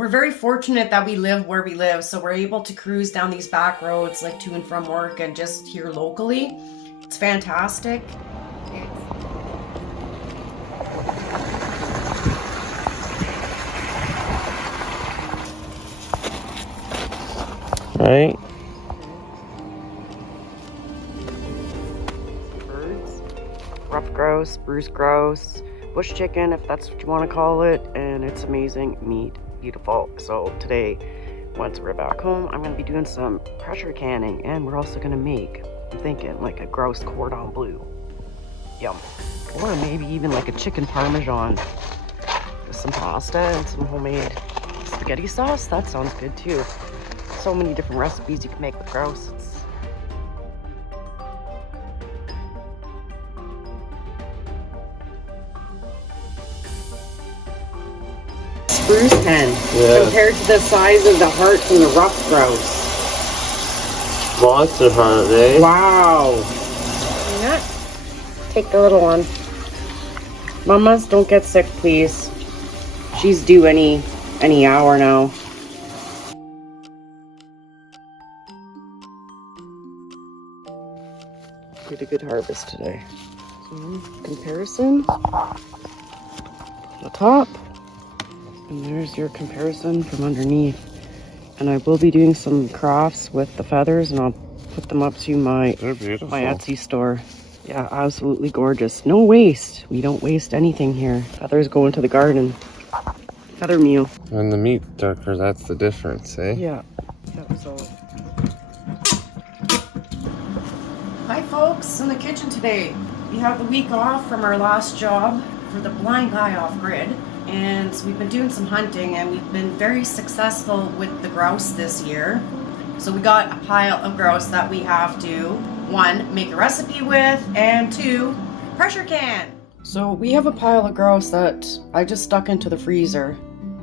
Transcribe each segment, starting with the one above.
We're very fortunate that we live where we live, so we're able to cruise down these back roads like to and from work and just here locally. It's fantastic. Right. Birds, ruffed grouse, spruce grouse, bush chicken, if that's what you want to call it, and it's amazing meat, beautiful. So today, once we're back home, I'm going to be doing some pressure canning, and we're also going to make, I'm thinking, like a grouse cordon bleu. Yum. Or maybe even like a chicken parmesan with some pasta and some homemade spaghetti sauce. That sounds good too. So many different recipes you can make with grouse. Spruce hen, compared to the size of the heart from the ruffed grouse. Monster heart, eh? Wow. Take the little one. Mamas, don't get sick, please. She's due any hour now. We had a good harvest today. So, comparison. The top. And there's your comparison from underneath. And I will be doing some crafts with the feathers, and I'll put them up to my Etsy store. Yeah, absolutely gorgeous. No waste. We don't waste anything here. Feathers go into the garden. Feather meal. And the meat darker, that's the difference, eh? Yeah, that was all. Hi folks, in the kitchen today. We have the week off from our last job for the blind guy off grid, and we've been doing some hunting, and we've been very successful with the grouse this year. So we got a pile of grouse that we have to, 1, make a recipe with, and 2, pressure can. So we have a pile of grouse that I just stuck into the freezer.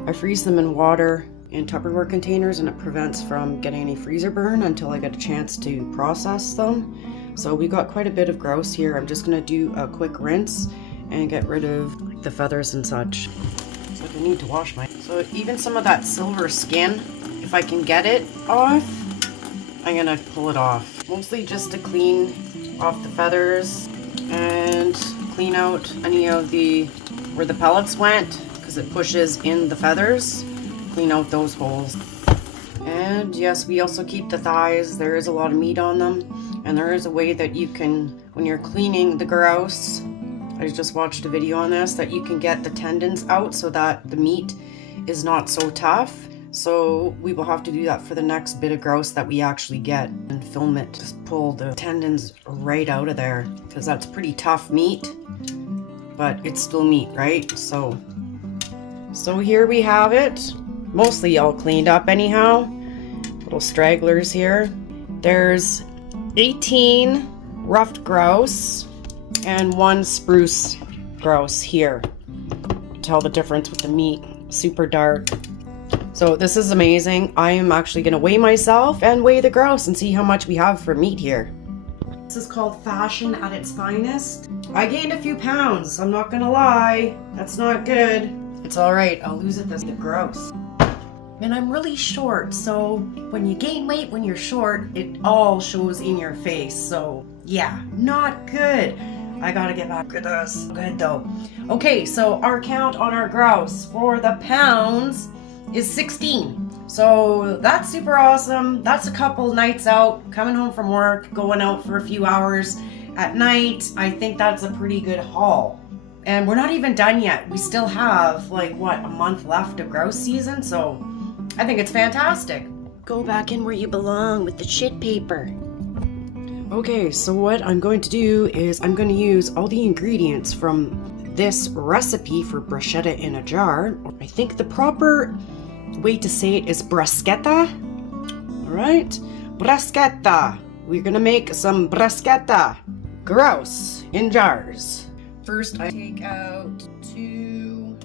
I freeze them in water in Tupperware containers, and it prevents from getting any freezer burn until I get a chance to process them. So we got quite a bit of grouse here. I'm just gonna do a quick rinse and get rid of the feathers and such. It's like I need to wash my... So even some of that silver skin, if I can get it off, I'm gonna pull it off. Mostly just to clean off the feathers and clean out any of where the pellets went, because it pushes in the feathers. Clean out those holes. And yes, we also keep the thighs. There is a lot of meat on them. And there is a way that you can, when you're cleaning the grouse, I just watched a video on this, that you can get the tendons out so that the meat is not so tough. So we will have to do that for the next bit of grouse that we actually get and film it. Just pull the tendons right out of there, because that's pretty tough meat, but it's still meat, right? So here we have it. Mostly all cleaned up anyhow. Little stragglers here. There's 18 ruffed grouse and 1 spruce grouse here. Tell the difference with the meat. Super dark. So this is amazing. I am actually going to weigh myself and weigh the grouse and see how much we have for meat here. This is called fashion at its finest. I gained a few pounds. I'm not going to lie. That's not good. It's alright. I'll lose it this gross. And I'm really short, so when you gain weight when you're short, it all shows in your face. So yeah, not good. I gotta get back to this. Good though. Okay, so our count on our grouse for the pounds is 16. So that's super awesome. That's a couple nights out, coming home from work, going out for a few hours at night. I think that's a pretty good haul. And we're not even done yet. We still have like, what, a month left of grouse season, so I think it's fantastic. Go back in where you belong with the shit paper. Okay, so what I'm going to do is I'm going to use all the ingredients from this recipe for bruschetta in a jar. I think the proper way to say it is bruschetta. All right, bruschetta. We're going to make some bruschetta. Grouse in jars. First, I take out 2,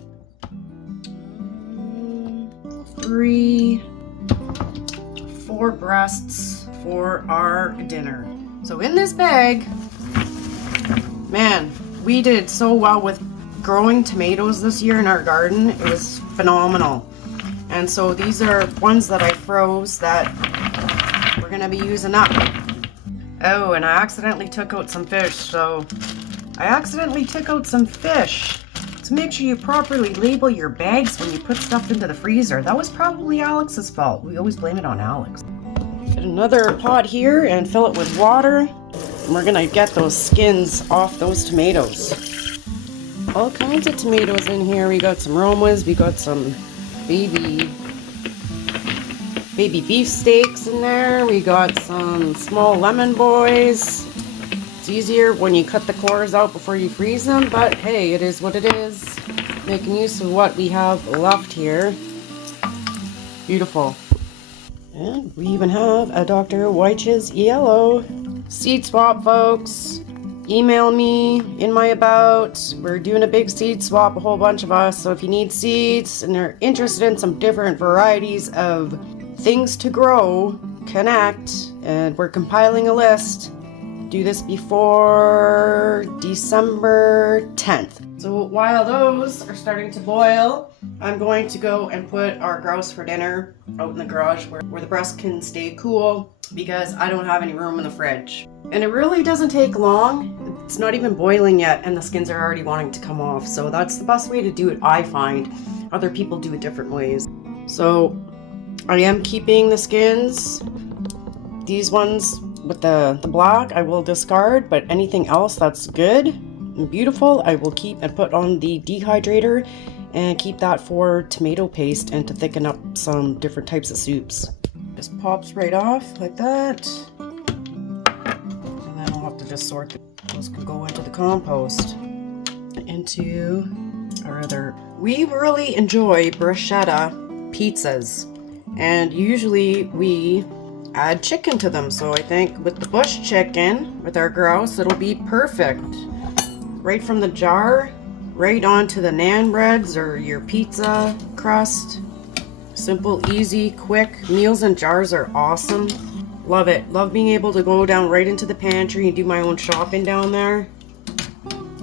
3, 4 breasts for our dinner. So in this bag, man, we did so well with growing tomatoes this year in our garden. It was phenomenal. And so these are ones that I froze that we're gonna be using up. Oh, and I accidentally took out some fish, so So make sure you properly label your bags when you put stuff into the freezer. That was probably Alex's fault. We always blame it on Alex. Get another pot here and fill it with water. And we're gonna get those skins off those tomatoes. All kinds of tomatoes in here. We got some Romas, we got some baby beef steaks in there. We got some small lemon boys. It's easier when you cut the cores out before you freeze them, but hey, it is what it is. Making use of what we have left here. Beautiful. And we even have a Dr. Weich's yellow. Seed swap, folks. Email me in my about. We're doing a big seed swap, a whole bunch of us. So if you need seeds and are interested in some different varieties of things to grow, connect. And we're compiling a list. Do this before December 10th. So while those are starting to boil, I'm going to go and put our grouse for dinner out in the garage where the breast can stay cool because I don't have any room in the fridge. And it really doesn't take long. It's not even boiling yet and the skins are already wanting to come off. So that's the best way to do it, I find. Other people do it different ways. So I am keeping the skins. These ones with the black I will discard, but anything else that's good and beautiful I will keep and put on the dehydrator and keep that for tomato paste and to thicken up some different types of soups. Just pops right off like that. And then I'll have to just sort them. Those can go into the compost. Into our other. We really enjoy bruschetta pizzas. And usually we add chicken to them, so I think with the bush chicken, with our grouse, it'll be perfect. Right from the jar, right onto the naan breads or your pizza crust. Simple, easy, quick. Meals in jars are awesome. Love it. Love being able to go down right into the pantry and do my own shopping down there.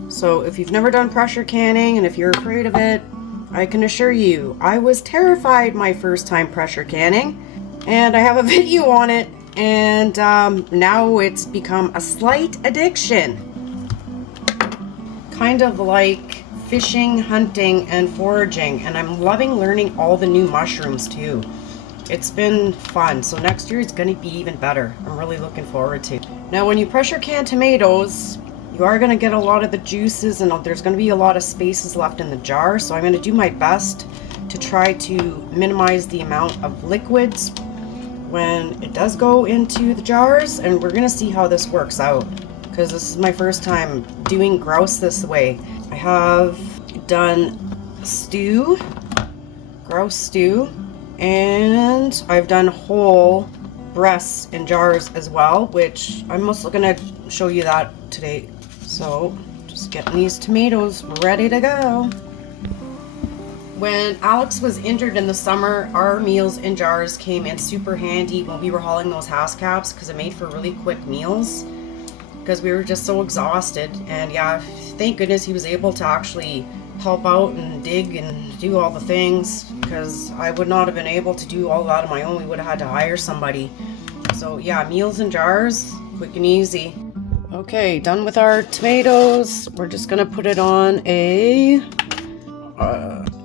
So if you've never done pressure canning and if you're afraid of it, I can assure you, I was terrified my first time pressure canning. And I have a video on it, and now it's become a slight addiction. Kind of like fishing, hunting, and foraging, and I'm loving learning all the new mushrooms too. It's been fun, so next year it's going to be even better. I'm really looking forward to it. Now when you pressure can tomatoes, you are going to get a lot of the juices, and there's going to be a lot of spaces left in the jar, so I'm going to do my best to try to minimize the amount of liquids when it does go into the jars, and we're gonna see how this works out because this is my first time doing grouse this way. I have done stew, grouse stew, and I've done whole breasts in jars as well, which I'm also gonna show you that today. So just getting these tomatoes ready to go. When Alex was injured in the summer, our meals in jars came in super handy when we were hauling those house caps because it made for really quick meals because we were just so exhausted. And yeah, thank goodness he was able to actually help out and dig and do all the things because I would not have been able to do all that on my own. We would have had to hire somebody. So yeah, meals in jars, quick and easy. Okay, done with our tomatoes. We're just gonna put it on a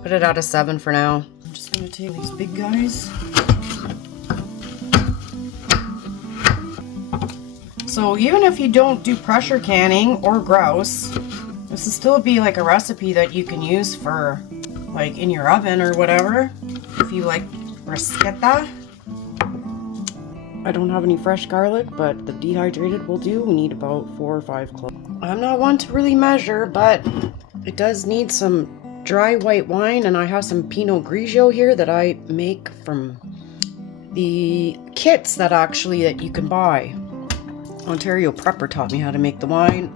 put it at a 7 for now. I'm just gonna take these big guys. So even if you don't do pressure canning or grouse, this will still be like a recipe that you can use for like in your oven or whatever. If you like bruschetta. I don't have any fresh garlic, but the dehydrated will do. We need about 4 or 5 cloves. I'm not one to really measure, but it does need some dry white wine, and I have some Pinot Grigio here that I make from the kits that you can buy. Ontario Prepper taught me how to make the wine.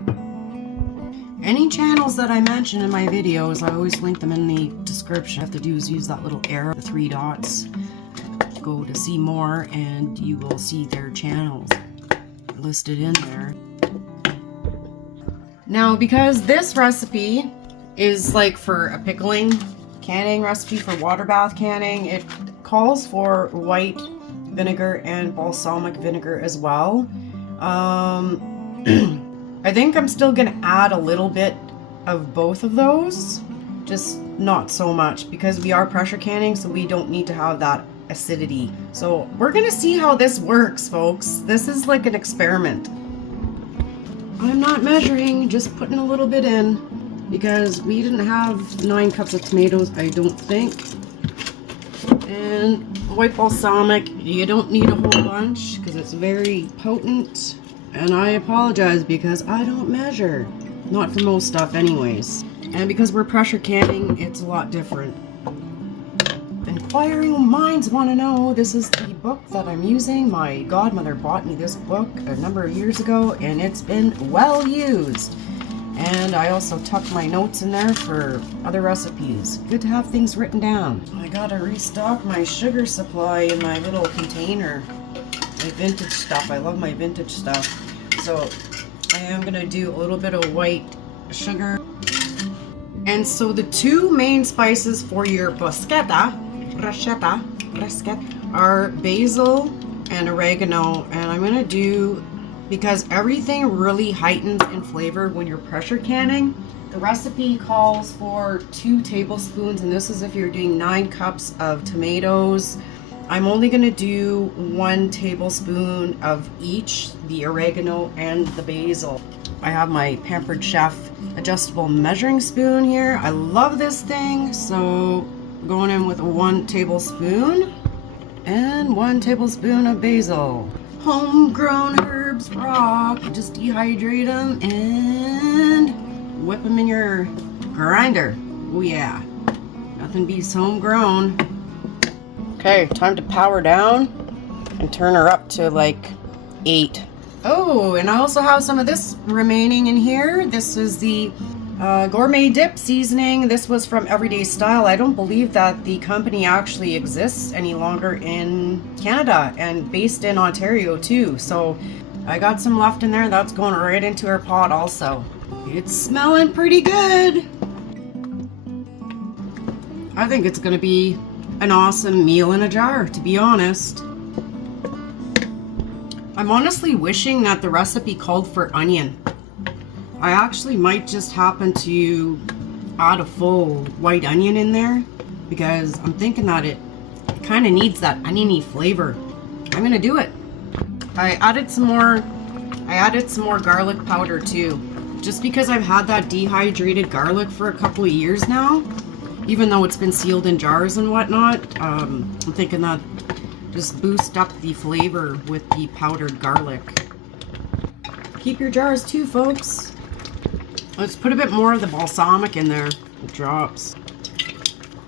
Any channels that I mention in my videos, I always link them in the description. All you have to do is use that little arrow, the 3 dots, go to see more, and you will see their channels listed in there. Now, because this recipe is like for a pickling canning recipe for water bath canning. It calls for white vinegar and balsamic vinegar as well. I think I'm still gonna add a little bit of both of those, just not so much because we are pressure canning, so we don't need to have that acidity. So we're gonna see how this works, folks. This is like an experiment. I'm not measuring, just putting a little bit in because we didn't have 9 cups of tomatoes, I don't think. And white balsamic, you don't need a whole bunch because it's very potent. And I apologize because I don't measure. Not for most stuff anyways. And because we're pressure canning, it's a lot different. Inquiring minds want to know, this is the book that I'm using. My godmother bought me this book a number of years ago and it's been well used. And I also tucked my notes in there for other recipes. Good to have things written down. I gotta restock my sugar supply in my little container. My vintage stuff. I love my vintage stuff. So I am gonna do a little bit of white sugar. And so the 2 main spices for your bruschetta are basil and oregano. And I'm gonna do, because everything really heightens in flavor when you're pressure canning. The recipe calls for 2 tablespoons, and this is if you're doing 9 cups of tomatoes. I'm only gonna do 1 tablespoon of each, the oregano and the basil. I have my Pampered Chef adjustable measuring spoon here. I love this thing, so going in with 1 tablespoon and 1 tablespoon of basil. Homegrown herbs rock. Just dehydrate them and whip them in your grinder. Oh yeah, nothing beats homegrown. Okay, time to power down and turn her up to like 8. Oh, and I also have some of this remaining in here. This is the gourmet dip seasoning. This was from Everyday Style. I don't believe that the company actually exists any longer in Canada and based in Ontario too. So I got some left in there. That's going right into our pot also. It's smelling pretty good. I think it's going to be an awesome meal in a jar, to be honest. I'm honestly wishing that the recipe called for onion. I actually might just happen to add a full white onion in there because I'm thinking that it kind of needs that oniony flavor. I'm gonna do it. I added some more garlic powder too, just because I've had that dehydrated garlic for a couple of years now, even though it's been sealed in jars and whatnot. I'm thinking that just boost up the flavor with the powdered garlic. Keep your jars too, folks. Let's put a bit more of the balsamic in there. It drops.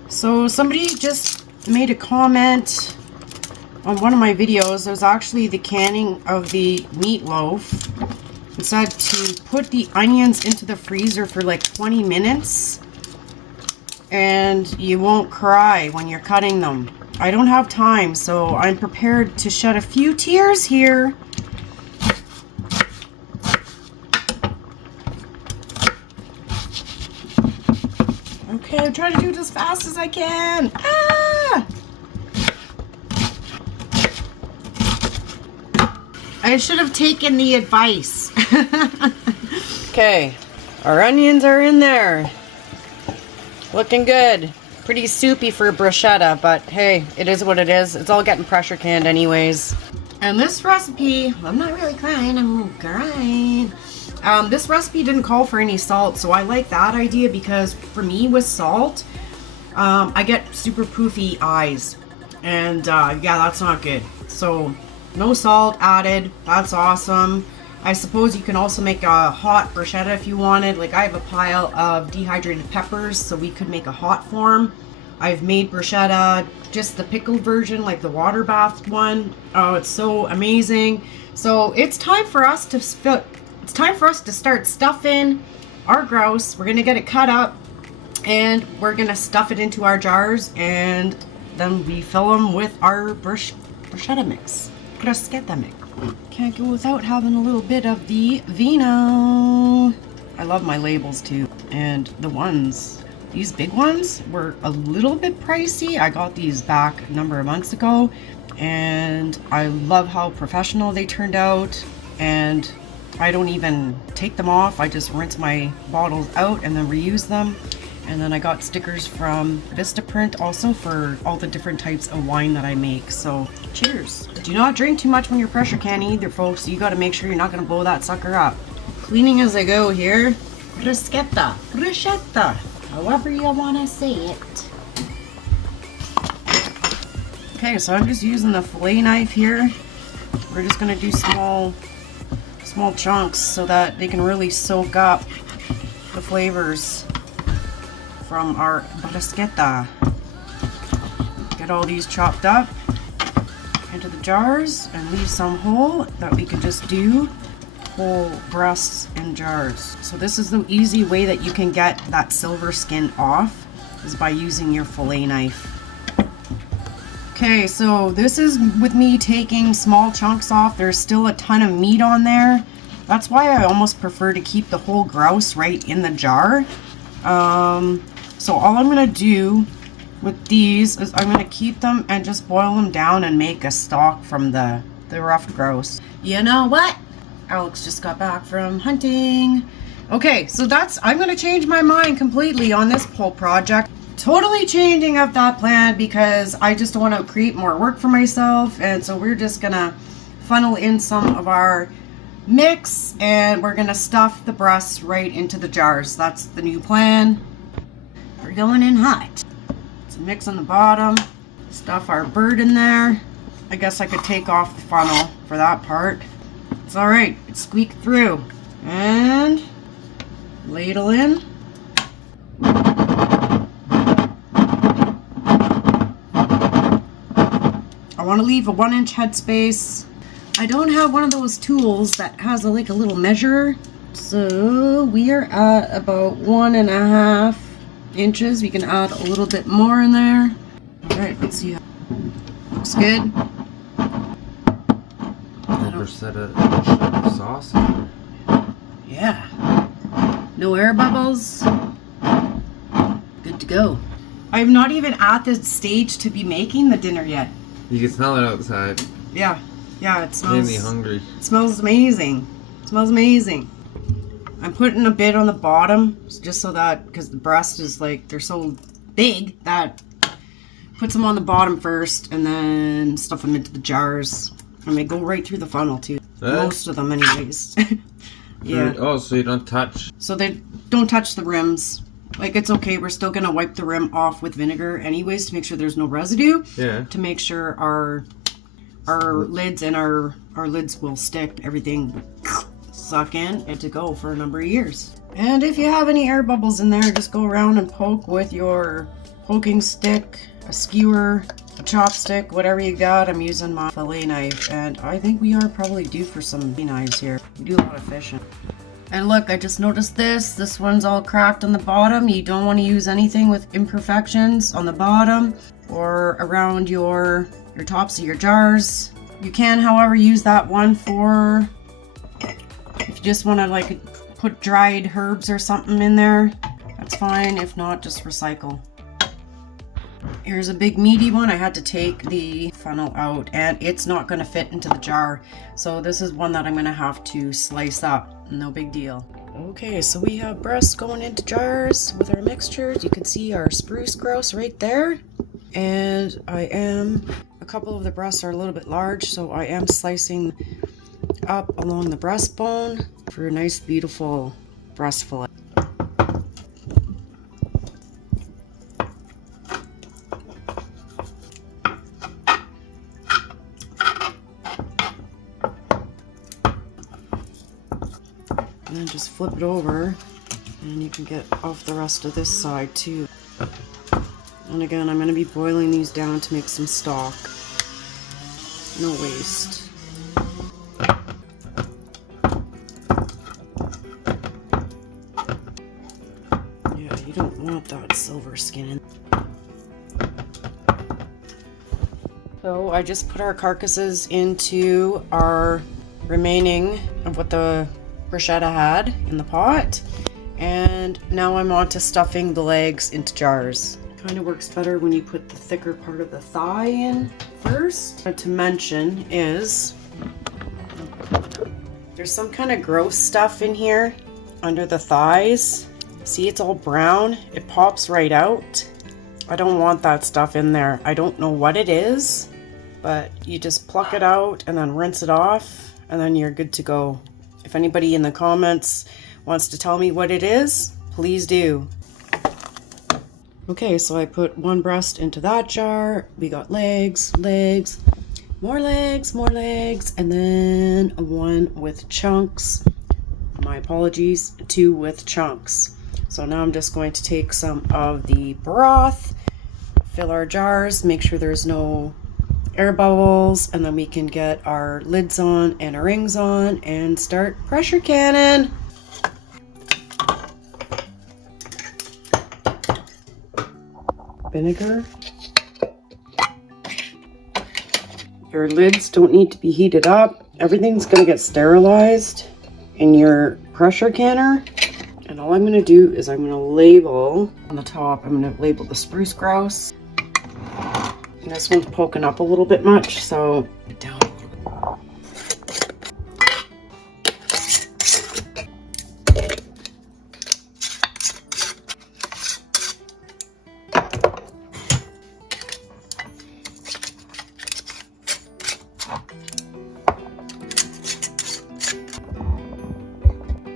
So somebody just made a comment on one of my videos. It was actually the canning of the meatloaf. It said to put the onions into the freezer for like 20 minutes and you won't cry when you're cutting them. I don't have time, so I'm prepared to shed a few tears here. Okay, I'm trying to do it as fast as I can. Ah! I should have taken the advice. Okay, our onions are in there. Looking good. Pretty soupy for bruschetta, but hey, it is what it is. It's all getting pressure canned anyways. And this recipe, I'm not really crying, I'm crying. This recipe didn't call for any salt, so I like that idea because for me with salt, I get super poofy eyes. And yeah, that's not good. So no salt added, that's awesome. I suppose you can also make a hot bruschetta if you wanted. Like I have a pile of dehydrated peppers, so we could make a hot form. I've made bruschetta, just the pickled version, like the water bath one. Oh, it's so amazing. So it's time for us to start stuffing our grouse. We're gonna get it cut up and we're gonna stuff it into our jars, and then we fill them with our bruschetta mix. Bruschetta mix. Can't go without having a little bit of the vino. I love my labels too, and the ones These big ones were a little bit pricey. I got these back a number of months ago, and I love how professional they turned out. And I don't even take them off. I just rinse my bottles out and then reuse them. And then I got stickers from Vistaprint also for all the different types of wine that I make. So cheers. Do not drink too much when you're pressure canning either, folks. You got to make sure you're not going to blow that sucker up. Cleaning as I go here. Bruschetta. Bruschetta. However you want to say it. Okay, so I'm just using the fillet knife here. We're just going to do small chunks so that they can really soak up the flavors from our bruschetta. Get all these chopped up into the jars and leave some whole that we can just do whole breasts in jars. So this is the easy way that you can get that silver skin off, is by using your fillet knife. Okay, so this is with me taking small chunks off. There's still a ton of meat on there. That's why I almost prefer to keep the whole grouse right in the jar. So all I'm gonna do with these is I'm gonna keep them and just boil them down and make a stock from the ruffed grouse. You know what? Alex just got back from hunting. Okay, so I'm gonna change my mind completely on this whole project. Totally changing up that plan because I just want to create more work for myself, and so we're just gonna funnel in some of our mix and we're gonna stuff the breasts right into the jars. That's the new plan. We're going in hot. So mix on the bottom, stuff our bird in there. I guess I could take off the funnel for that part. It's all right, it squeaked through. And ladle in. I want to leave a 1-inch headspace. I don't have one of those tools that has like a little measure. So we are at about 1.5 inches. We can add a little bit more in there. All right, let's see. Looks good. Bruschetta sauce. Yeah. No air bubbles. Good to go. I'm not even at the stage to be making the dinner yet. You can smell it outside. Yeah, it smells. Made me hungry. It smells amazing. It smells amazing. I'm putting a bit on the bottom just so that, because the breast is like, they're so big that puts them on the bottom first and then stuff them into the jars. And they go right through the funnel too. Most of them anyways. Yeah. Oh, so you don't touch. So they don't touch the rims. Like, it's okay. We're still going to wipe the rim off with vinegar anyways to make sure there's no residue. Yeah. To make sure our lids and our lids will stick. Everything suck in and to go for a number of years. And if you have any air bubbles in there, just go around and poke with your poking stick, a skewer, a chopstick, whatever you got. I'm using my fillet knife, and I think we are probably due for some knives here. We do a lot of fishing. And look, I just noticed this one's all cracked on the bottom. You don't want to use anything with imperfections on the bottom or around your tops of your jars. You can, however, use that one for if you just want to like put dried herbs or something in there. That's fine. If not, just recycle. Here's a big meaty one. I had to take the funnel out and it's not going to fit into the jar. So this is one that I'm going to have to slice up. No big deal. Okay, so we have breasts going into jars with our mixtures. You can see our spruce grouse right there. And a couple of the breasts are a little bit large, so I am slicing up along the breastbone for a nice, beautiful breast fillet. And then just flip it over and you can get off the rest of this side too. And again, I'm going to be boiling these down to make some stock. No waste. Yeah, you don't want that silver skin in. So I just put our carcasses into our remaining of what the bruschetta had in the pot, And now I'm on to stuffing the legs into jars. Kind of works better when you put the thicker part of the thigh in first. What to mention is there's some kind of gross stuff in here under the thighs. See, it's all brown. It pops right out. I don't want that stuff in there. I don't know what it is, but you just pluck it out and then rinse it off, and then you're good to go. If anybody in the comments wants to tell me what it is, please do. Okay, so I put one breast into that jar. We got legs, more legs, and then one with chunks. My apologies, two with chunks. So now I'm just going to take some of the broth, fill our jars, make sure there's no air bubbles, and then we can get our lids on and our rings on and start pressure canning. Vinegar. Your lids don't need to be heated up. Everything's going to get sterilized in your pressure canner. And all I'm going to do is I'm going to label on the top, I'm going to label the spruce grouse. And this one's poking up a little bit much, so down.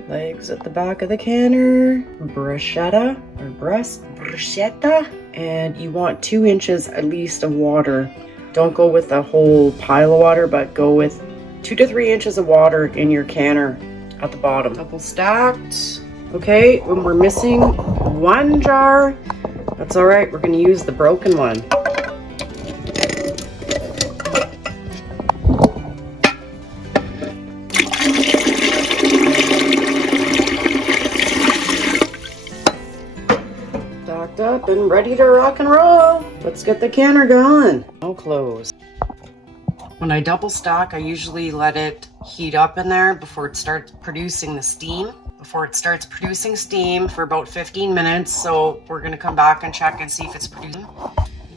Legs at the back of the canner, bruschetta or bruschetta, and you want 2 inches at least of water. Don't go with a whole pile of water, but go with 2 to 3 inches of water in your canner at the bottom. Double stacked. Okay, when we're missing one jar, that's all right. We're going to use the broken one. Up and ready to rock and roll. Let's get the canner going. No close. When I double stack, I usually let it heat up in there before it starts producing the steam. For about 15 minutes. So we're gonna come back and check and see if it's producing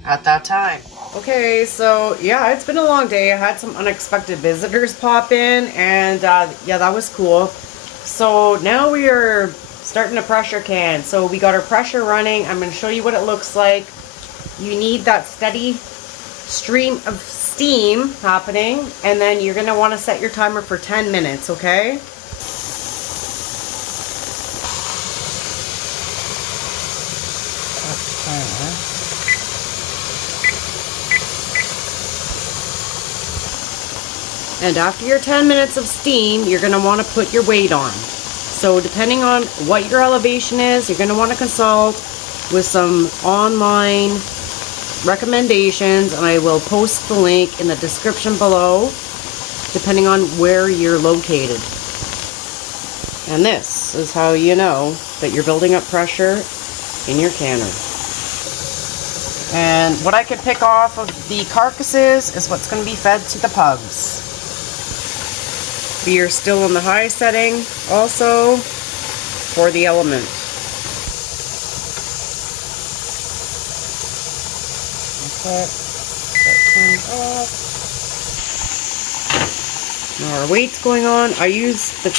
at that time. Okay, so yeah, it's been a long day. I had some unexpected visitors pop in, and yeah, that was cool. So now we are starting to pressure can. So we got our pressure running. I'm going to show you what it looks like. You need that steady stream of steam happening, and then you're going to want to set your timer for 10 minutes, okay? And after your 10 minutes of steam, you're going to want to put your weight on. So depending on what your elevation is, you're going to want to consult with some online recommendations, and I will post the link in the description below, depending on where you're located. And this is how you know that you're building up pressure in your canner. And what I can pick off of the carcasses is what's going to be fed to the pugs. We are still on the high setting also for the element. Okay, that comes off. Now our weight's going on. I use the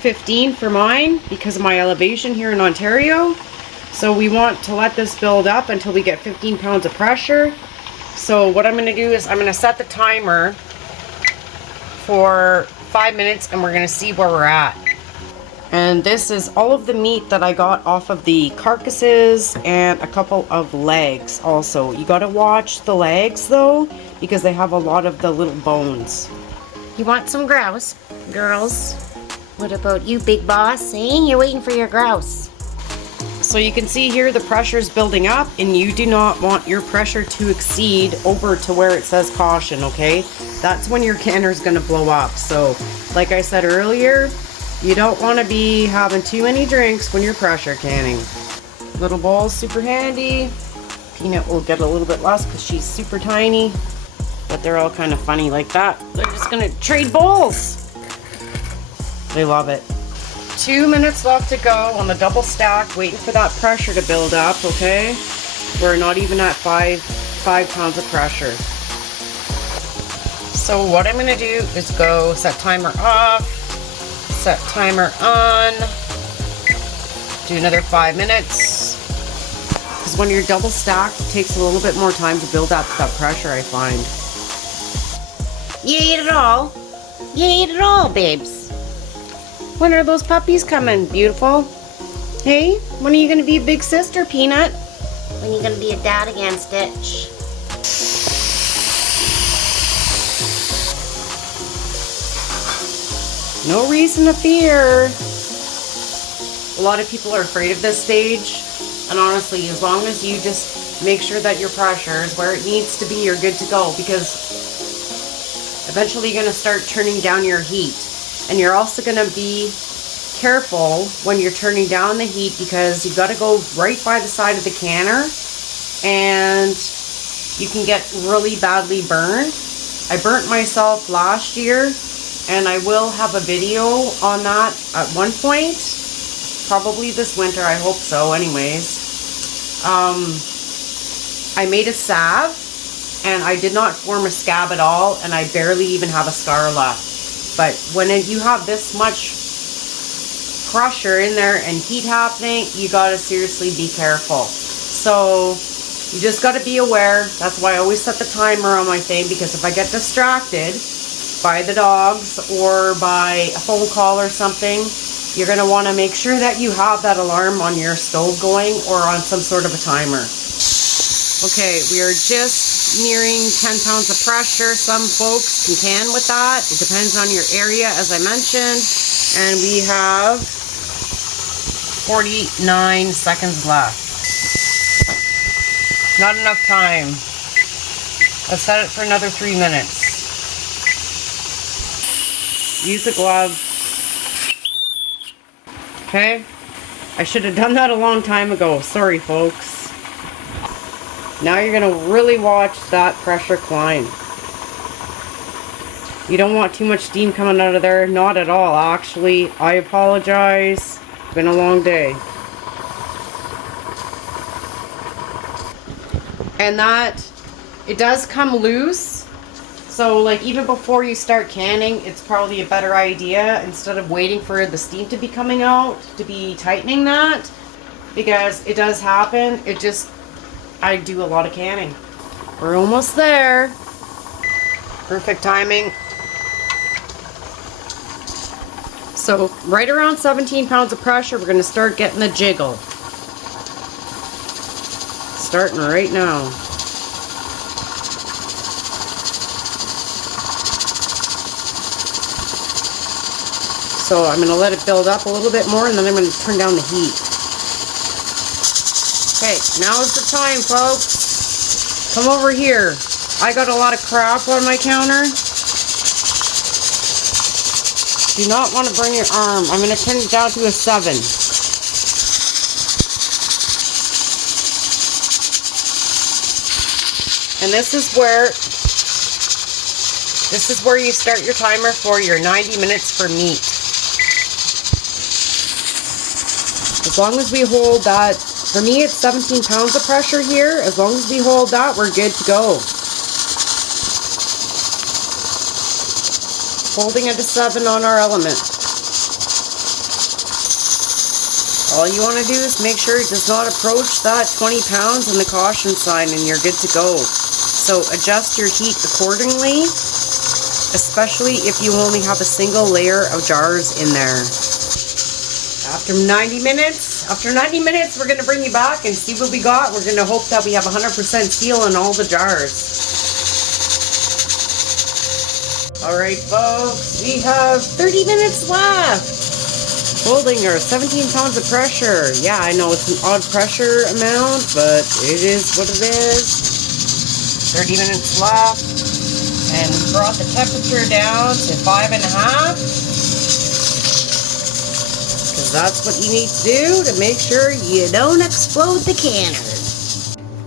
15 for mine because of my elevation here in Ontario. So we want to let this build up until we get 15 pounds of pressure. So what I'm going to do is I'm going to set the timer for 5 minutes, and we're going to see where we're at. And this is all of the meat that I got off of the carcasses and a couple of legs also. You got to watch the legs though, because they have a lot of the little bones. You want some grouse, girls? What about you, big boss? Eh? You're waiting for your grouse. So you can see here the pressure is building up, and you do not want your pressure to exceed over to where it says caution, okay? That's when your canner is going to blow up. So like I said earlier, you don't want to be having too many drinks when you're pressure canning. Little bowl's super handy. Peanut will get a little bit less because she's super tiny, but they're all kind of funny like that. They're just going to trade bowls. They love it. 2 minutes left to go on the double stack, waiting for that pressure to build up, okay? We're not even at five pounds of pressure. So what I'm gonna do is go set timer off, set timer on, do another 5 minutes. Because when you're double stacked, it takes a little bit more time to build up that pressure, I find. You ate it all. You ate it all, babes. When are those puppies coming, beautiful? Hey, when are you gonna be a big sister, Peanut? When you gonna be a dad again, Stitch? No reason to fear. A lot of people are afraid of this stage, and honestly, as long as you just make sure that your pressure is where it needs to be, you're good to go, because eventually you're going to start turning down your heat. And you're also going to be careful when you're turning down the heat, because you've got to go right by the side of the canner and you can get really badly burned. I burnt myself last year, and I will have a video on that at one point, probably this winter, I hope so anyways. I made a salve, and I did not form a scab at all, and I barely even have a scar left. But when you have this much pressure in there and heat happening, you gotta seriously be careful. So you just gotta be aware. That's why I always set the timer on my thing, because if I get distracted by the dogs or by a phone call or something, you're gonna wanna make sure that you have that alarm on your stove going or on some sort of a timer. Okay, we are just nearing 10 pounds of pressure. Some folks can with that. It depends on your area, as I mentioned. And we have 49 seconds left. Not enough time. Let's set it for another 3 minutes. Use a glove. Okay? I should have done that a long time ago. Sorry, folks. Now you're going to really watch that pressure climb. You don't want too much steam coming out of there. Not at all, actually. I apologize. It's been a long day. And that, it does come loose. So like even before you start canning, it's probably a better idea, instead of waiting for the steam to be coming out, to be tightening that. Because it does happen. It just, I do a lot of canning. We're almost there. Perfect timing. So right around 17 pounds of pressure, we're going to start getting the jiggle. Starting right now. So I'm going to let it build up a little bit more, and then I'm going to turn down the heat. Okay, now is the time, folks. Come over here. I got a lot of crap on my counter. Do not want to burn your arm. I'm going to turn it down to a 7. And this is where you start your timer for your 90 minutes for meat. As long as we hold that, for me it's 17 pounds of pressure here. As long as we hold that, we're good to go. Holding at a 7 on our element. All you want to do is make sure it does not approach that 20 pounds and the caution sign, and you're good to go. So adjust your heat accordingly, especially if you only have a single layer of jars in there. After 90 minutes, we're going to bring you back and see what we got. We're going to hope that we have 100% seal in all the jars. Alright folks, we have 30 minutes left. Holding our 17 pounds of pressure. Yeah, I know it's an odd pressure amount, but it is what it is. 30 minutes left. And we brought the temperature down to 5.5. Because that's what you need to do to make sure you don't explode the canner.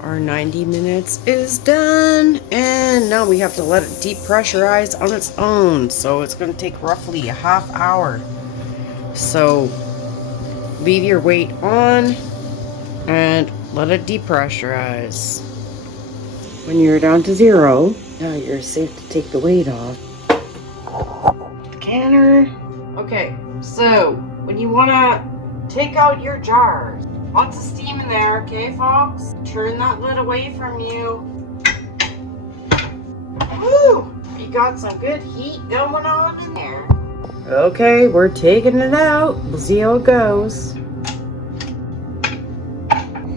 Our 90 minutes is done, and now we have to let it depressurize on its own. So it's going to take roughly a half hour So leave your weight on and let it depressurize. When you're down to 0, now you're safe to take the weight off. The canner. Okay, so when you want to take out your jars, lots of steam in there, okay, folks? Turn that lid away from you. Woo! You got some good heat going on in there. Okay, we're taking it out. We'll see how it goes.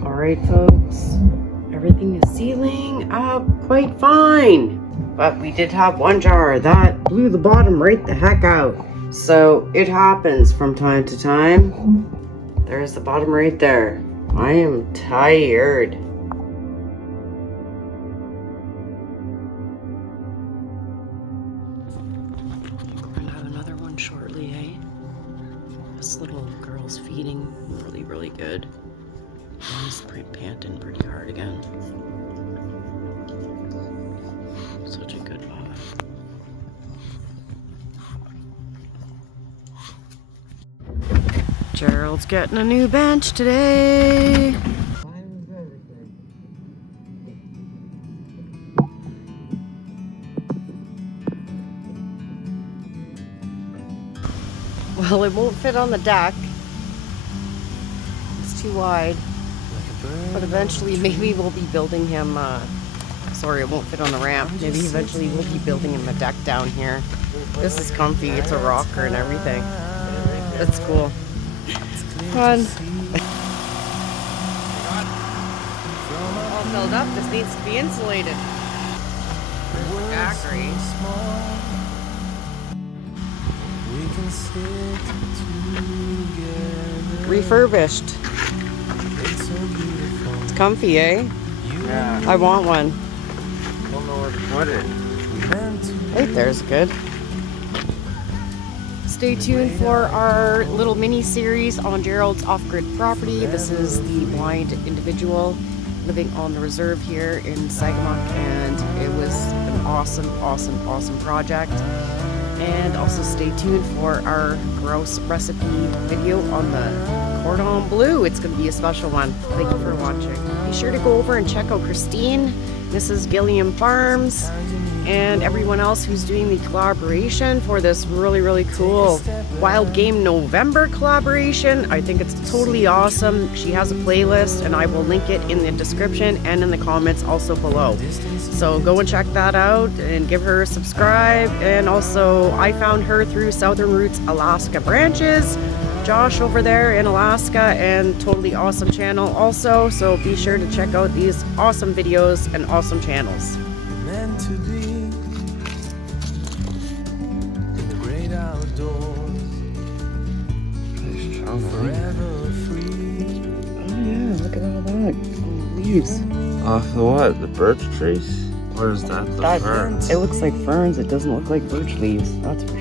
Alright, folks. Everything is sealing up quite fine. But we did have one jar that blew the bottom right the heck out. So it happens from time to time. There's the bottom right there. I am tired. We're gonna have another one shortly, eh? This little girl's feeding really, really good. He's panting pretty hard again. Such a good bot. Gerald's getting a new bench today. Well, it won't fit on the deck. It's too wide. But eventually maybe we'll be building him, sorry, it won't fit on the ramp. Maybe eventually we'll be building him a deck down here. This is comfy, it's a rocker and everything. That's cool. Fun. All filled up, this needs to be insulated. Factory. Refurbished. It's comfy, eh? Yeah. I want one. Don't know where to put it. Right there's good. Stay tuned for our little mini series on Gerald's off-grid property. This is the blind individual living on the reserve here in Sagamok, and it was an awesome project. And also stay tuned for our grouse recipe video on the cordon bleu. It's going to be a special one. Thank you for watching. Be sure to go over and check out Christine, Mrs. Gilliam Farms, and everyone else who's doing the collaboration for this really cool Wild Game November collaboration. I think it's totally awesome. She has a playlist, and I will link it in the description and in the comments also below. So go and check that out and give her a subscribe. And also, I found her through Southern Roots Alaska branches. Josh over there in Alaska, and totally awesome channel also. So be sure to check out these awesome videos and awesome channels. Meant to be in the great outdoors, forever free. Oh yeah, look at all that. Oh, leaves. Off the what? The birch trees? Or is that the fern? It looks like ferns. It doesn't look like birch leaves. That's for